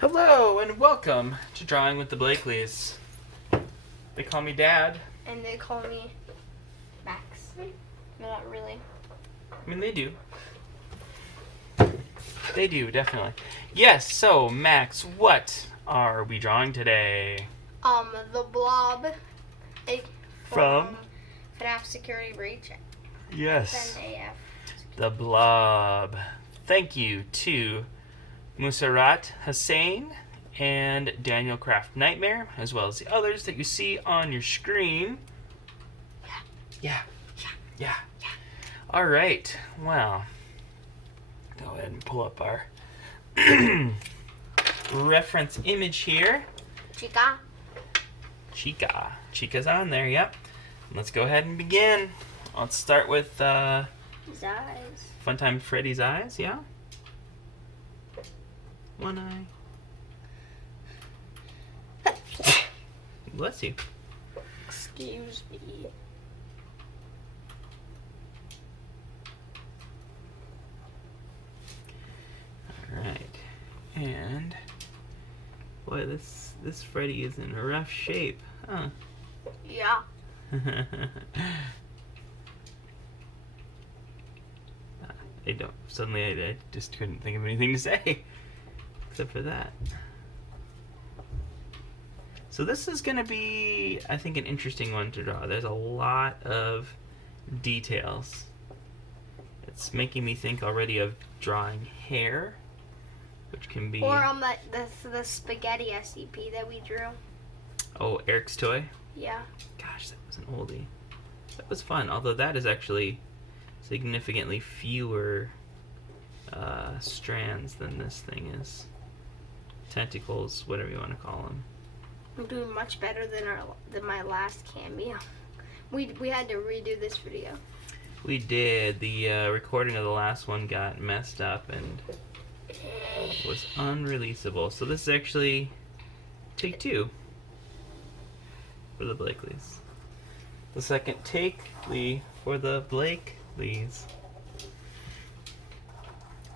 Hello and welcome to Drawing with the Blakleys. They call me Dad. And they call me Max. No, not really. I mean, they do. They do, definitely. Yes, so Max, what are we drawing today? The Blob. From? FNaF Security Breach. Yes. FNaF. The Blob. Thank you to Musarrat, Hussain, and DanielCraftNightmare, as well as the others that you see on your screen. Yeah. All right. Well, go ahead and pull up our reference image here. Chica's on there. Yep. Let's go ahead and begin. Let's start with His eyes. Funtime Freddy's eyes. Yeah. One eye. Bless you. Excuse me. Alright. And boy, this Freddy is in a rough shape, huh? Yeah. I just couldn't think of anything to say except for that. So this is going to be, I think, an interesting one to draw. There's a lot of details. It's making me think already of drawing hair, which can be... Or the spaghetti SCP that we drew. Oh, Eric's toy? Yeah. Gosh, that was an oldie. That was fun, although that is actually significantly fewer strands than this thing is. Tentacles, whatever you want to call them. We're doing much better than my last cameo. We had to redo this video. We did. The recording of the last one got messed up and was unreleasable. So this is actually take 2 for the Blakleys. The second take for the Blakleys.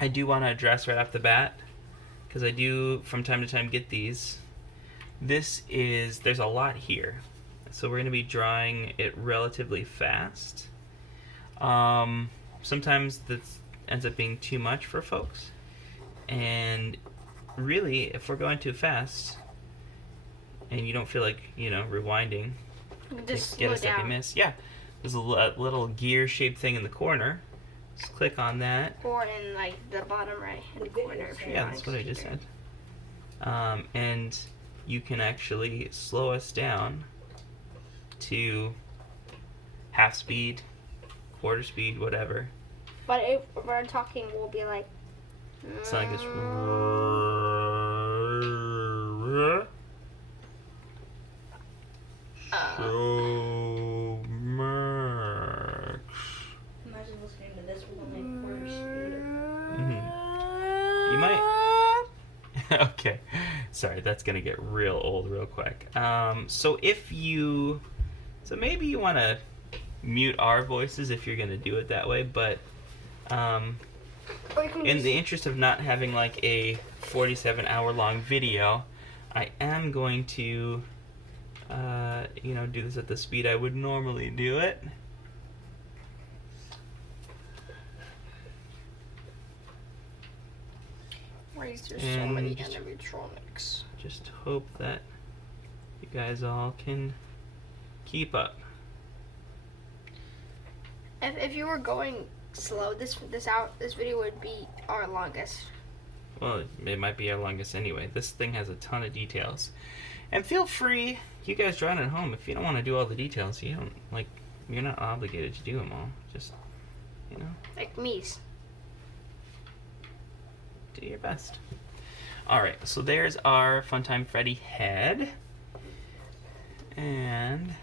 I do want to address right off the bat, because I do from time to time get these. There's a lot here, so we're going to be drawing it relatively fast. Sometimes this ends up being too much for folks, and really, if we're going too fast and you don't feel like, rewinding, Just get a slow second down. miss. Yeah, there's a little gear shaped thing in the corner. Just click on that. Or in like the bottom right hand corner. If you Yeah, want that's to what I keep just it. said. And you can actually slow us down to half speed, quarter speed, whatever. But if we're talking, we'll be like. It's like this. So Max. Imagine listening to this with only quarter speed. You might. Okay, sorry, that's gonna get real old real quick. So maybe you want to mute our voices if you're gonna do it that way, but in the interest of not having like a 47-hour long video, I am going to do this at the speed I would normally do it. Why is there so many animatronics? Just hope that you guys all can keep up. If you were going slow, this video would be our longest. Well, it might be our longest anyway. This thing has a ton of details. And feel free, you guys drawing at home, if you don't want to do all the details, you're not obligated to do them all. Just, Like me's. do your best. Alright, so there's our Funtime Freddy head. And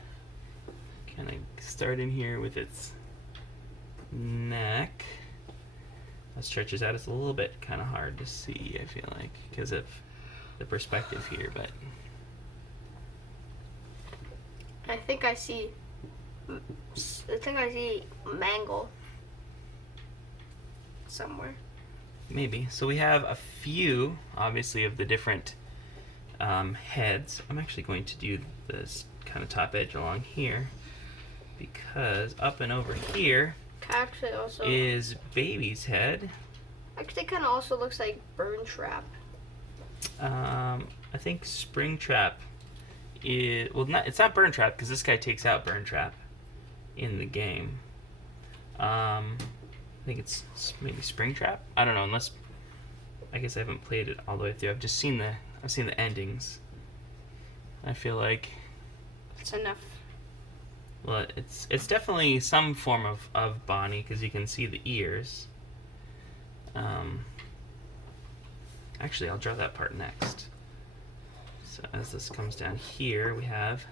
kind of start in here with its neck. That stretches out. It's a little bit kind of hard to see, I feel like, because of the perspective here, but I think I see mangle somewhere. Maybe. So we have a few, obviously, of the different heads. I'm actually going to do this kind of top edge along here because up and over here Actually, also is Baby's head. actually kind of also looks like Burn Trap. I think Springtrap is it's not Burn Trap because this guy takes out Burn Trap in the game. I think it's maybe Springtrap. I don't know, unless I guess I haven't played it all the way through. I've seen the endings. I feel like It's enough. well, it's definitely some form of Bonnie because you can see the ears. Actually, I'll draw that part next. So as this comes down here, we have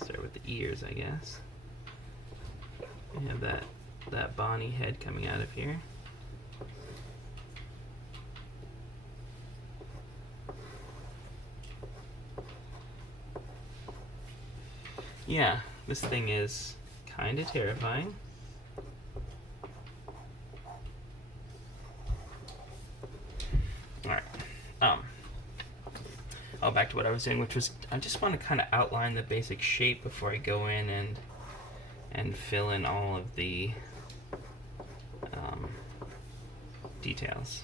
start with the ears, I guess. We have that Bonnie head coming out of here. Yeah, this thing is kind of terrifying. Alright. Back to what I was doing, which was I just want to kind of outline the basic shape before I go in and fill in all of the details.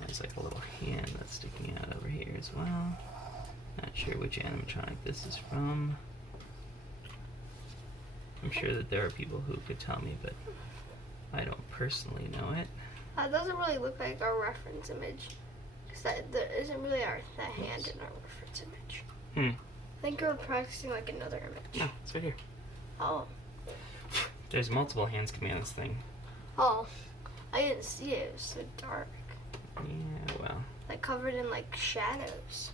There's like a little hand that's sticking out over here as well. Not sure which animatronic this is from. I'm sure that there are people who could tell me, but I don't personally know it. That doesn't really look like our reference image. Because there isn't really that hand in our reference image. I think we're practicing like another image. No, it's right here. Oh. There's multiple hands coming out of this thing. Oh. I didn't see it. It was so dark. Yeah, well. Like covered in like shadows.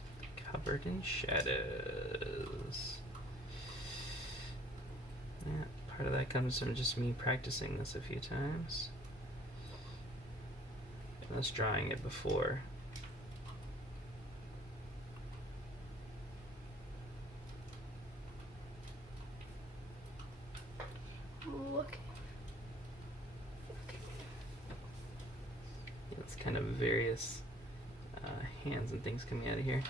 Covered in shadows. Yeah, part of that comes from just me practicing this a few times. I was drawing it before. Look. It's kind of various hands and things coming out of here.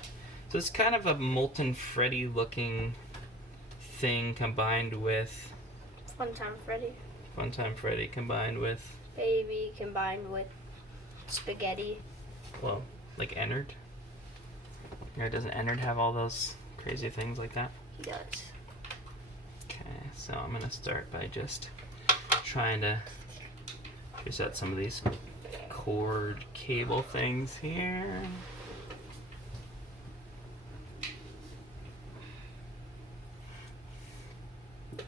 So it's kind of a molten Freddy looking thing combined with Funtime Freddy. Funtime Freddy combined with, Baby combined with spaghetti. well, like Ennard. Or doesn't Ennard have all those crazy things like that? He does. Okay, so I'm gonna start by just trying to trace out some of these cord cable things here.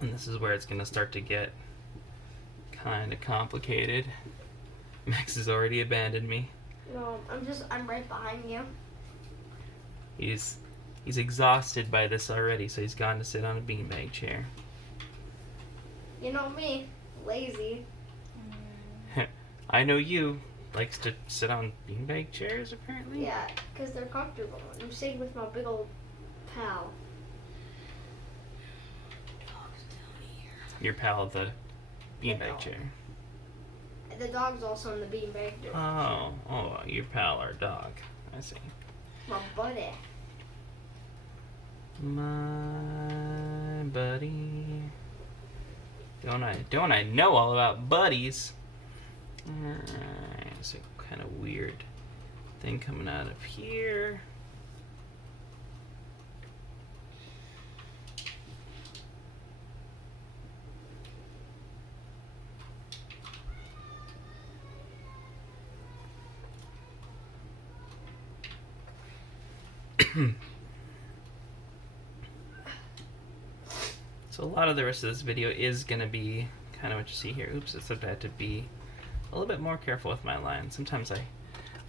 And this is where it's gonna start to get kind of complicated. Max has already abandoned me. No, I'm right behind you. He's exhausted by this already, so he's gone to sit on a beanbag chair. You know me, lazy. I know you likes to sit on beanbag chairs apparently. Yeah, because they're comfortable. I'm sitting with my big old pal. Your pal, the beanbag dog. chair. The dog's also in the beanbag. Oh, your pal, our dog. I see. My buddy. My buddy. Don't I know all about buddies? Alright, it's a kind of weird thing coming out of here. So a lot of the rest of this video is going to be kind of what you see here. Oops, I said I had to be a little bit more careful with my lines. Sometimes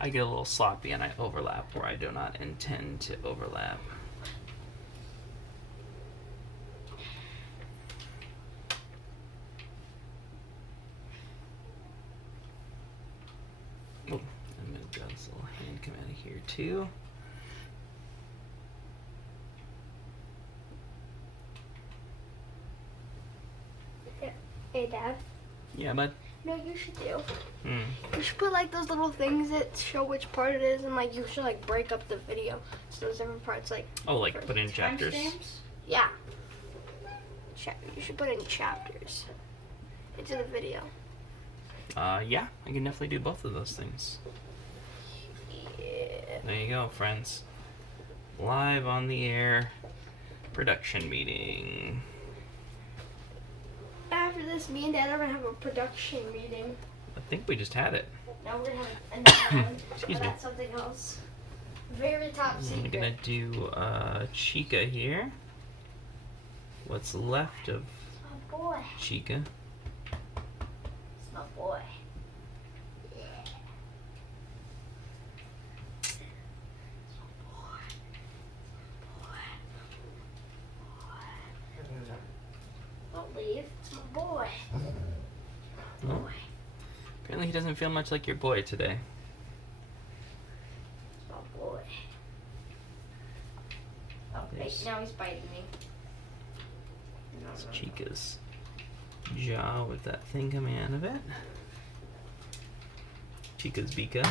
I get a little sloppy and I overlap where I do not intend to overlap. Oh, I'm going to draw this little hand come out of here too. Yeah, Hey, Dad. Yeah, bud. No, you should do. Hmm. You should put like those little things that show which part it is, and like you should like break up the video so those different parts like. Oh, like put in chapters. Timestamps? Yeah. You should put in chapters into the video. Yeah, I can definitely do both of those things. Yeah. There you go, friends. Live on the air production meeting. After this, me and Dad are gonna have a production meeting. I think we just had it. Now we're gonna have another one. Excuse but me. That's something else. Very top secret. I'm gonna do Chica here. What's left of Oh boy. Chica. It's my boy. Yeah. It's my boy. Don't leave. It's my boy. Oh. Apparently he doesn't feel much like your boy today. It's my boy. Oh, Yes. now he's biting me. It's Chica's jaw with that thing coming out of it. Chica's Bika.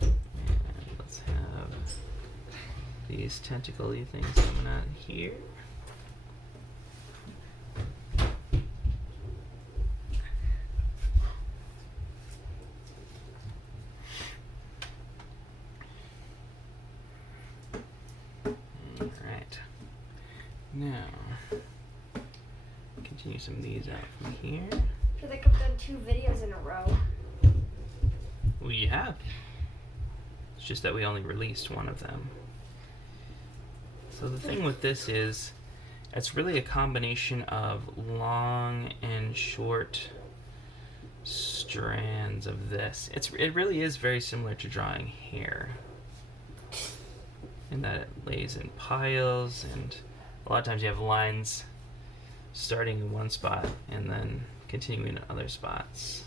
And let's have these tentacle-y things coming out here. Alright. Now, continue some of these out from here. I feel like I've done 2 videos in a row. Well, you have. It's just that we only released one of them. So the thing with this is, it's really a combination of long and short strands of this. It really is very similar to drawing hair, in that it lays in piles, and a lot of times you have lines starting in one spot and then continuing in other spots.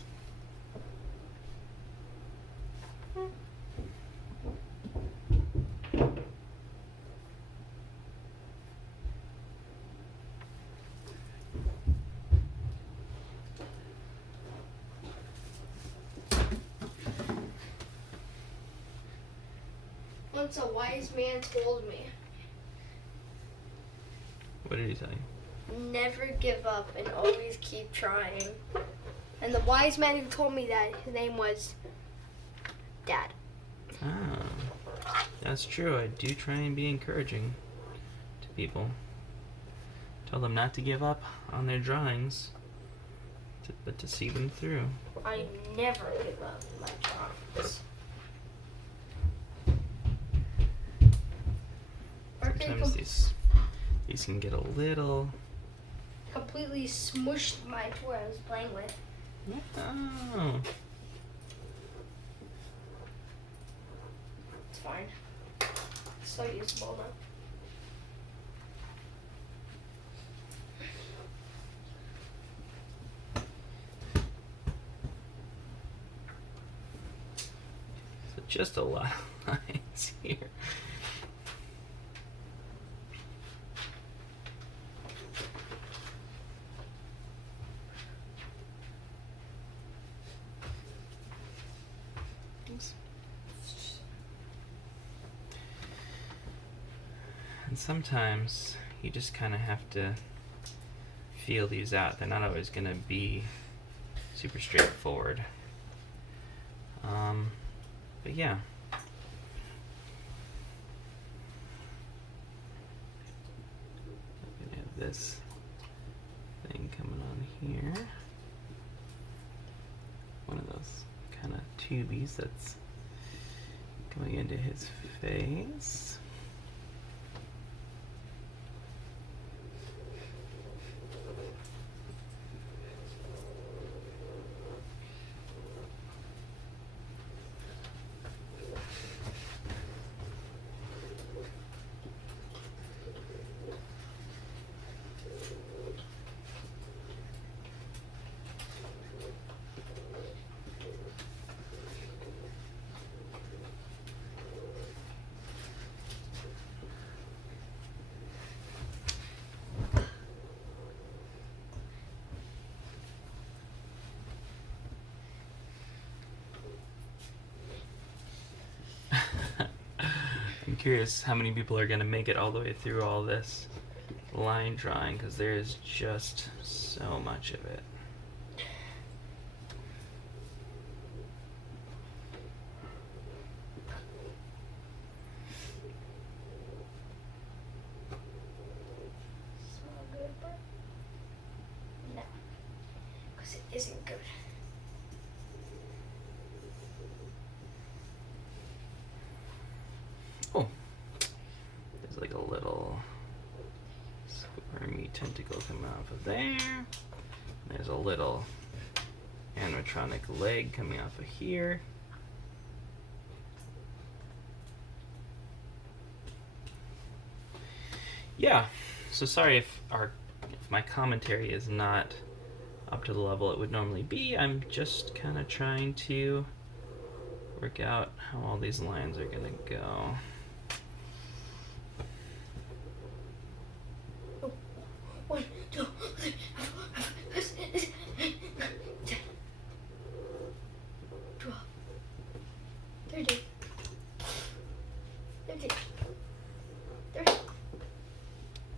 Once a wise man told me, What did he tell you? never give up and always keep trying. And the wise man who told me that, his name was Dad. Ah, that's true. I do try and be encouraging to people. Tell them not to give up on their drawings, but to see them through. I never give up my drawings. Sometimes these can get a little. Completely smushed my toy I was playing with. Oh. It's fine. It's so usable now. So just a lot of lines here. And sometimes you just kind of have to feel these out. They're not always going to be super straightforward. But yeah. I'm going to have this thing coming on here. One of those kind of tubies that's going into his face. curious how many people are going to make it all the way through all this line drawing, because there is just so much of it. Smell good, but no, because it isn't good. Oh, there's like a little squirmy tentacle coming off of there. There's a little animatronic leg coming off of here. Yeah, so sorry if my commentary is not up to the level it would normally be. I'm just kind of trying to work out how all these lines are gonna go. One, two, three, 12, 13, 13, 13,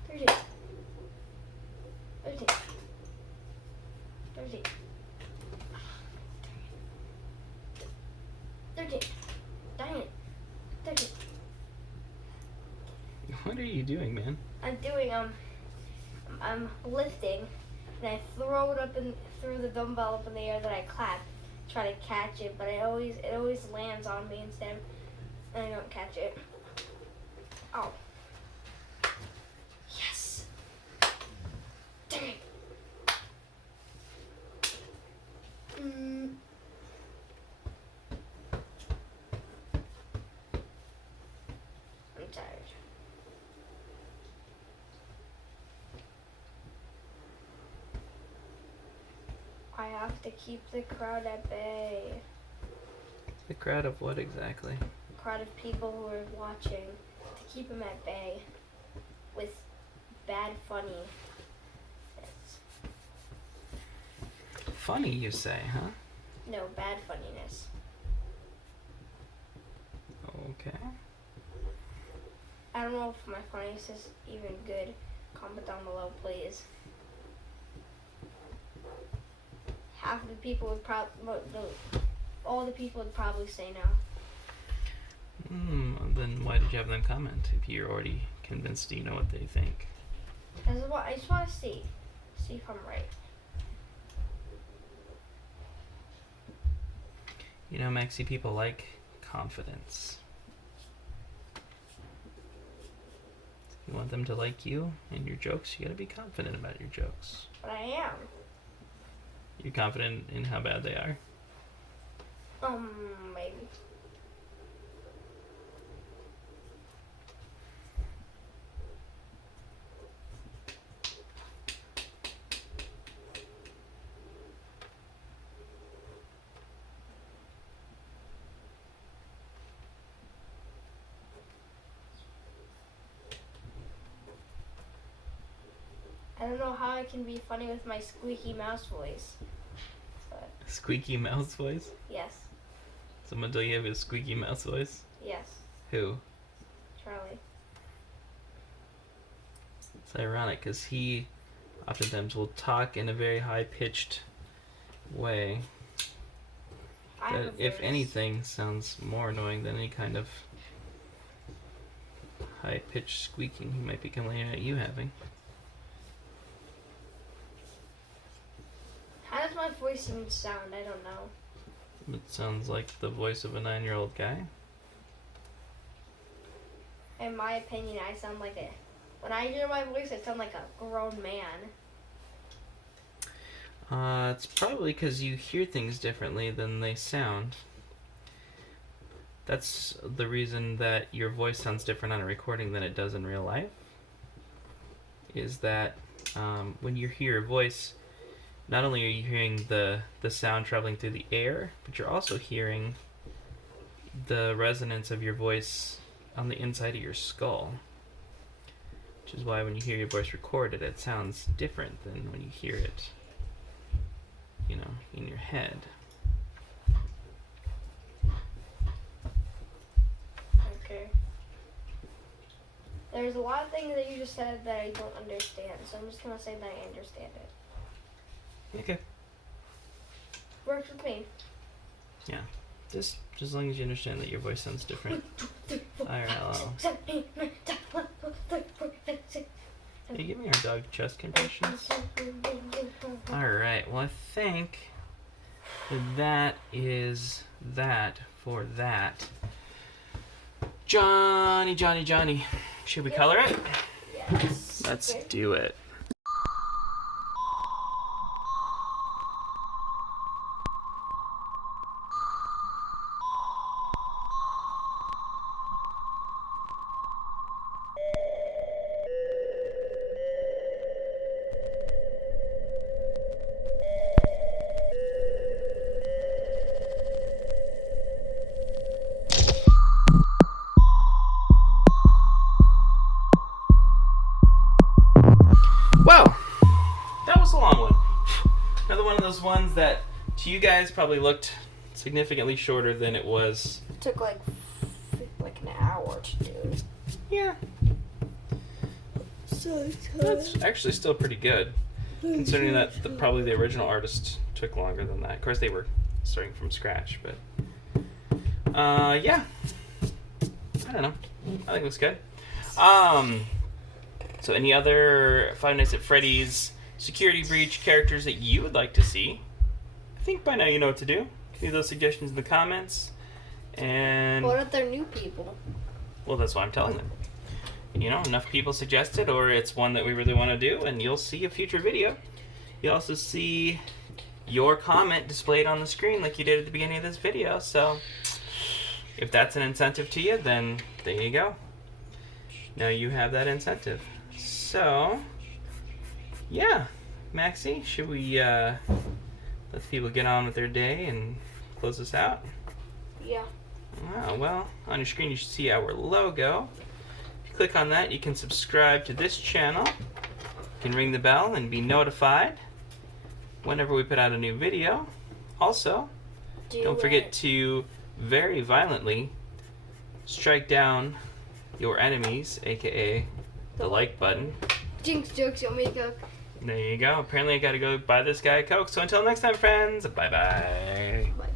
13, 13, 13, 13, dang it, 13. What are you doing, man? I'm doing, I'm lifting, and I throw the dumbbell up in the air, then I clap, try to catch it, but it always lands on me instead, and I don't catch it. Oh. Yes. Dang it. I'm tired. I have to keep the crowd at bay. The crowd of what exactly? A crowd of people who are watching, to keep them at bay with bad funny. Funny, you say, huh? No, bad funniness. Okay. I don't know if my funniness is even good. Comment down below, please. Half the people would all the people would probably say no. Then why did you have them comment if you're already convinced you know what they think? I just want to see if I'm right. You know, Maxie, people like confidence. If you want them to like you and your jokes, you gotta be confident about your jokes. But I am. You're confident in how bad they are? Maybe. I don't know how I can be funny with my squeaky mouse voice. But Squeaky mouse voice? yes, Someone tell you have a squeaky mouse voice? yes, Who? Charlie. It's ironic because he oftentimes will talk in a very high-pitched way I have that, a if voice. anything, sounds more annoying than any kind of high-pitched squeaking he might be complaining at you having. How does my voice even sound? I don't know. It sounds like the voice of a 9-year-old guy. In my opinion, I sound like a. When I hear my voice, I sound like a grown man. It's probably because you hear things differently than they sound. That's the reason that your voice sounds different on a recording than it does in real life. Is that when you hear your voice, not only are you hearing the sound traveling through the air, but you're also hearing the resonance of your voice on the inside of your skull. Which is why when you hear your voice recorded, it sounds different than when you hear it, you know, in your head. Okay. There's a lot of things that you just said that I don't understand, so I'm just gonna say that I understand it. Okay. Works with me. Yeah. Just as long as you understand that your voice sounds different. IRL. Hey, give me our dog chest compressions. Alright, well I think that is that for that. Johnny. Should we color it? Yes. Let's Okay. do it. Wow, that was a long one. Another one of those ones that to you guys probably looked significantly shorter than it was. It took like an hour to do. Yeah, So that's actually still pretty good, considering that probably the original artist took longer than that. Of course, they were starting from scratch, but yeah, I don't know. I think it looks good. So any other Five Nights at Freddy's security breach characters that you would like to see? I think by now you know what to do. Leave those suggestions in the comments. And what if they're new people? well, that's what I'm telling them. You know, enough people suggested, or it's one that we really want to do, and you'll see a future video. You'll also see your comment displayed on the screen like you did at the beginning of this video. So if that's an incentive to you, then there you go. Now you have that incentive. So, yeah, Maxie, should we let the people get on with their day and close this out? Yeah. Wow, well, on your screen you should see our logo. If you click on that, you can subscribe to this channel. You can ring the bell and be notified whenever we put out a new video. Also, don't forget to very violently strike down your enemies, aka the like button. Jinx jokes, you want me to go? There you go. Apparently I gotta go buy this guy a Coke. So until next time, friends, bye-bye. Bye.